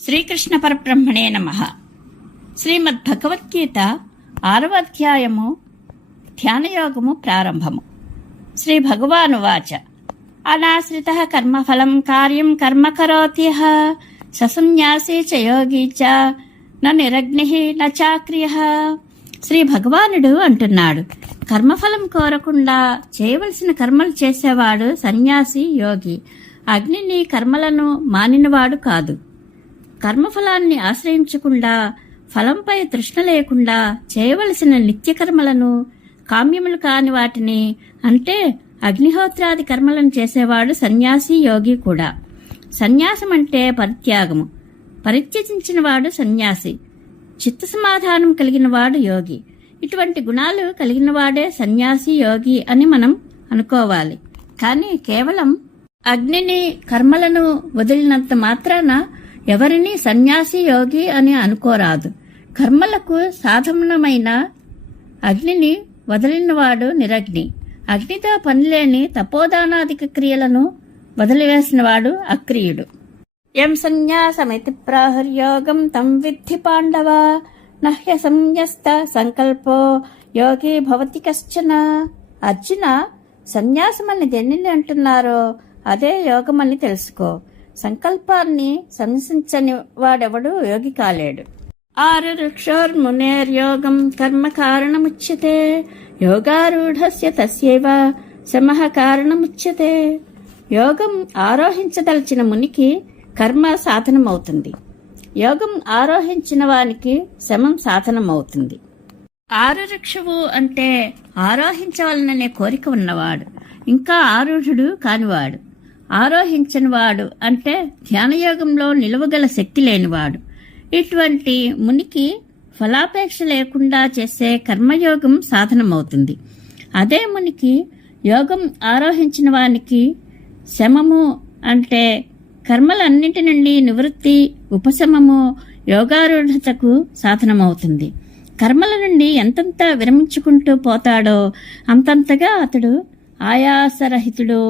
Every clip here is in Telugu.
శ్రీకృష్ణ పరబ్రహ్మణే నమః. శ్రీమద్భగవద్గీత 6వ అధ్యాయము ధ్యానయోగము ప్రారంభము. శ్రీ భగవానువాచ అనాశ్రితః కర్మఫలం కార్యం కర్మ కరోత్యః ససన్యాసీ చ యోగీ చ న నిరగ్నిః న చాక్రియః. శ్రీ భగవానుడు అంటున్నాడు, కర్మఫలం కోరకుండా చేయవలసిన కర్మలు చేసేవాడు సన్యాసి యోగి. అగ్నిని కర్మలను మానినవాడు కాదు. కర్మఫలాన్ని ఆశ్రయించకుండా ఫలంపై తృష్ణ లేకుండా చేయవలసిన నిత్యకర్మలను కామ్యములు కాని వాటిని అంటే అగ్నిహోత్రాది కర్మలను చేసేవాడు సన్యాసి యోగి కూడా. సన్యాసం అంటే పరిత్యాగము. పరిత్యజించినవాడు సన్యాసి. చిత్త సమాధానం కలిగినవాడు యోగి. ఇటువంటి గుణాలు కలిగినవాడే సన్యాసి యోగి అని మనం అనుకోవాలి. కానీ కేవలం అగ్నిని కర్మలను వదిలినంత మాత్రాన ఎవరిని సన్యాసి యోగి అని అనుకోరాదు. కర్మలకు సాధనమైన అగ్నిని వదిలినవాడు నిరగ్ని. అగ్నితో పనిలేని తపోదానాదిక క్రియలను వదిలివేసినవాడు అక్రియుడు. యం సన్యాసమితి ప్రాహుర్యోగం తం విద్ధి పాండవ నహ్య సంన్యస్త సంకల్పో యోగి భవతి కశ్చన. అర్జున, సన్యాసమని దేనిని అంటున్నారో అదే యోగమని తెలుసుకో. సంకల్పాన్ని సంసించని వాడెవడు యోగి కాలేడు. ఆరురుక్షోర్మునేర్యోగం కర్మ కారణముచ్యతే యోగారూఢస్య తస్యైవ శమః కారణముచ్యతే. యోగం ఆరోహించదలిచిన మునికి కర్మ సాధనమవుతుంది. యోగం ఆరోహించిన వానికి శమం సాధనమవుతుంది. ఆరురుక్షువు అంటే ఆరోహించవలననే కోరిక ఉన్నవాడు, ఇంకా ఆరూఢుడు కానివాడు. ఆరోహించనివాడు అంటే ధ్యానయోగంలో నిలువగల శక్తి లేనివాడు. ఇటువంటి మునికి ఫలాపేక్ష లేకుండా చేసే కర్మయోగం సాధనమవుతుంది. అదే మునికి యోగం ఆరోహించిన వానికి శమము అంటే కర్మలన్నింటి నుండి నివృత్తి ఉపశమము యోగారూఢతకు సాధనమవుతుంది. కర్మల నుండి ఎంతంత విరమించుకుంటూ పోతాడో అంతంతగా అతడు ఆయాసరహితుడు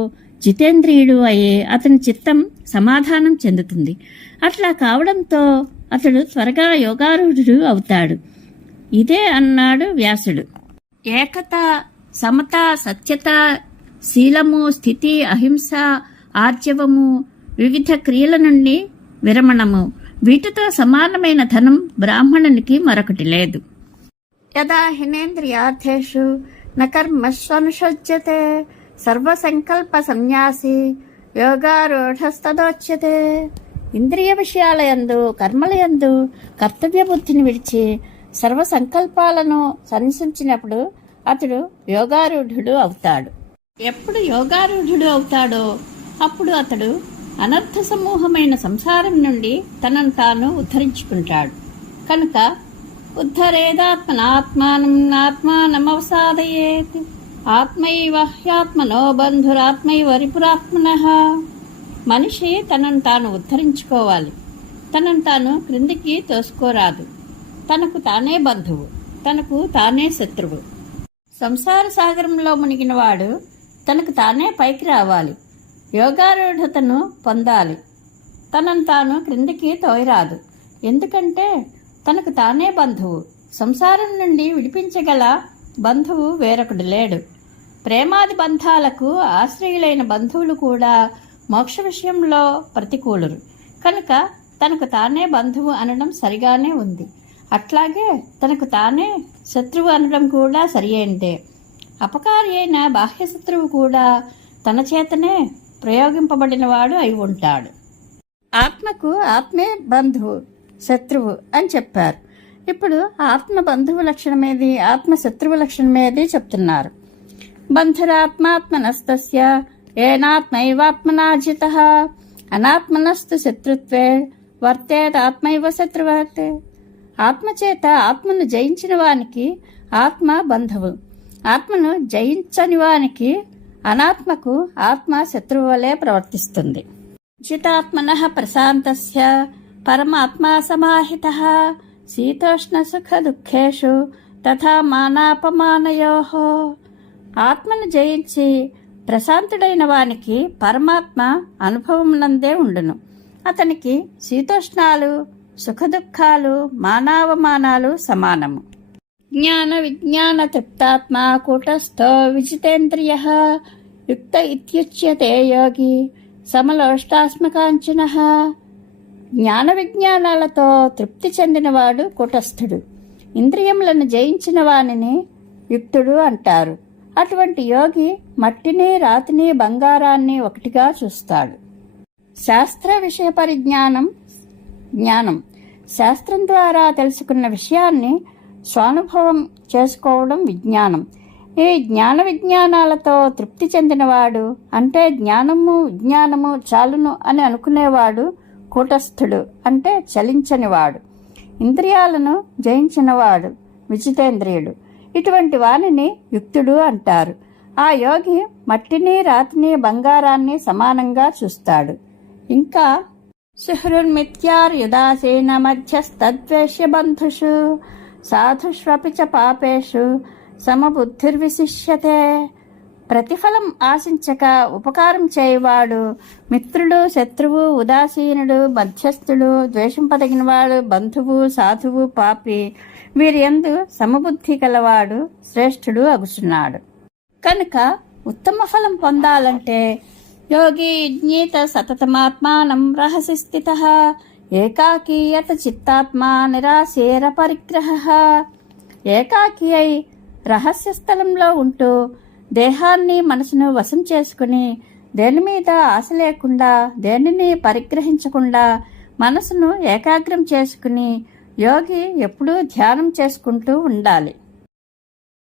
జితేంద్రియుడు అయ్యే అతని చిత్తం సమాధానం చెందుతుంది. అట్లా కావడంతో అతడు త్వరగా యోగారూఢుడు అవుతాడు. ఇదే అన్నాడు వ్యాసుడు. ఏకత, సమత, సత్యత, శీలము, స్థితి, అహింస, ఆర్జవము, వివిధ క్రియల నుండి విరమణము, వీటితో సమానమైన ధనం బ్రాహ్మణునికి మరొకటి లేదు. యదా హినేంద్రియార్థేషు న కర్మస్వనుషజ్యతే సర్వసంకల్ప సన్యాసి యోగారూఢస్తదోచ్యతే. ఇంద్రియ విషయాలయందు కర్మలయందు కర్తవ్య బుద్ధిని విడిచి సర్వసంకల్పాలను సన్యసించినప్పుడు అతడు యోగారూఢుడు అవుతాడు. ఎప్పుడు యోగారూఢుడు అవుతాడో అప్పుడు అతడు అనర్థ సమూహమైన సంసారం నుండి తనను తాను ఉద్ధరించుకుంటాడు. కనుక ఉద్ధరేదాత్మనాత్మానం ఆత్మానమవసాదయేత్ ఆత్మైవ హ్యాత్మనో బంధురాత్మైవ రిపురాత్మనః. మనిషి తనను తాను ఉద్ధరించుకోవాలి. తనను తాను క్రిందికి తోసుకోరాదు. తనకు తానే బంధువు, తనకు తానే శత్రువు. సంసార సాగరంలో మునిగినవాడు తనకు తానే పైకి రావాలి. యోగారూఢతను పొందాలి. తనను తాను క్రిందికి తోయరాదు. ఎందుకంటే తనకు తానే బంధువు. సంసారం నుండి విడిపించగల బంధువు వేరొకడు లేడు. ప్రేమాది బంధాలకు ఆశ్రయులైన బంధువులు కూడా మోక్ష విషయంలో ప్రతికూలురు. కనుక తనకు తానే బంధువు అనడం సరిగానే ఉంది. అట్లాగే తనకు తానే శత్రువు అనడం కూడా సరియైందే. అపకారి అయిన బాహ్యశత్రువు కూడా తన చేతనే ప్రయోగింపబడినవాడు అయి ఉంటాడు. ఆత్మకు ఆత్మే బంధువు, శత్రువు అని చెప్పారు. ఇప్పుడు ఆత్మ బంధువు లక్షణమేది, ఆత్మ శత్రువు లక్షణమేది చెప్తున్నారు. బంధురాత్మాత్మనస్తస్య ఏనాత్మైవాత్మనా జితః అనాత్మనస్తు శత్రుత్వే వర్తేదాత్మైవ శత్రువర్తే. ఆత్మచేత ఆత్మను జయించిన వానికి ఆత్మ బంధువు. ఆత్మను జయించని వానికి అనాత్మకు ఆత్మ శత్రువు వలె ప్రవర్తిస్తుంది. జితాత్మనః ప్రశాంతస్య పరమాత్మా సమాహితః శీతోష్ణ సుఖ దుఃఖేషు తథా మానాపమానయోః. ఆత్మను జయించి ప్రశాంతుడైన వానికి పరమాత్మ అనుభవమునందే ఉండును. అతనికి శీతోష్ణాలు సుఖదుఖాలు మానావమానాలు సమానము. జ్ఞాన విజ్ఞాన తృప్తాత్మా కూటస్థో విజితేంద్రియ యుక్త ఇత్యుచ్యతే యోగి సమలోష్టాస్మకాంచన. జ్ఞాన విజ్ఞానాలతో తృప్తి చెందినవాడు కూటస్థుడు. ఇంద్రియములను జయించిన వానిని యుక్తుడు అంటారు. అటువంటి యోగి మట్టిని రాతిని బంగారాన్ని ఒకటిగా చూస్తాడు. శాస్త్ర విషయ పరిజ్ఞానం జ్ఞానం. శాస్త్రం ద్వారా తెలుసుకున్న విషయాన్ని స్వానుభవం చేసుకోవడం విజ్ఞానం. ఈ జ్ఞాన విజ్ఞానాలతో తృప్తి చెందినవాడు అంటే జ్ఞానము విజ్ఞానము చాలును అని అనుకునేవాడు కూటస్థుడు అంటే చలించనివాడు. ఇంద్రియాలను జయించినవాడు విజితేంద్రియుడు. ఇటువంటి వానిని యుక్తుడు అంటారు. ఆ యోగి మట్టిని రాతిని బంగారాన్ని సమానంగా చూస్తాడు. ఇంకా సుహృన్మిత్యార్యుదాసీన మధ్యస్తద్వేష్య బంధుషు సాధుష్వపి చ పాపేషు సమబుద్ధిర్విశిష్యతే. ప్రతిఫలం ఆశించక ఉపకారం చేయవాడు మిత్రుడు శత్రువు ఉదాసీనుడు మధ్యస్థుడు ద్వేషింపదగినవాడు బంధువు సాధువు పాపి వీరియందు సమబుద్ధి కలవాడు శ్రేష్ఠుడు అగుచున్నాడు. కనుక ఉత్తమ ఫలం పొందాలంటే యోగి జ్ఞేత సతతమాత్మానం రహసి స్థితః ఏకాకీయత చిత్తాత్మా నిరాశేర పరిగ్రహ. ఏకాకి అయి రహస్య స్థలంలో ఉంటూ దేహాన్ని మనసును వశం చేసుకుని దేని మీద ఆశ లేకుండా దేనిని పరిగ్రహించకుండా మనసును ఏకాగ్రం చేసుకుని యోగి ఎప్పుడూ ధ్యానం చేసుకుంటూ ఉండాలి.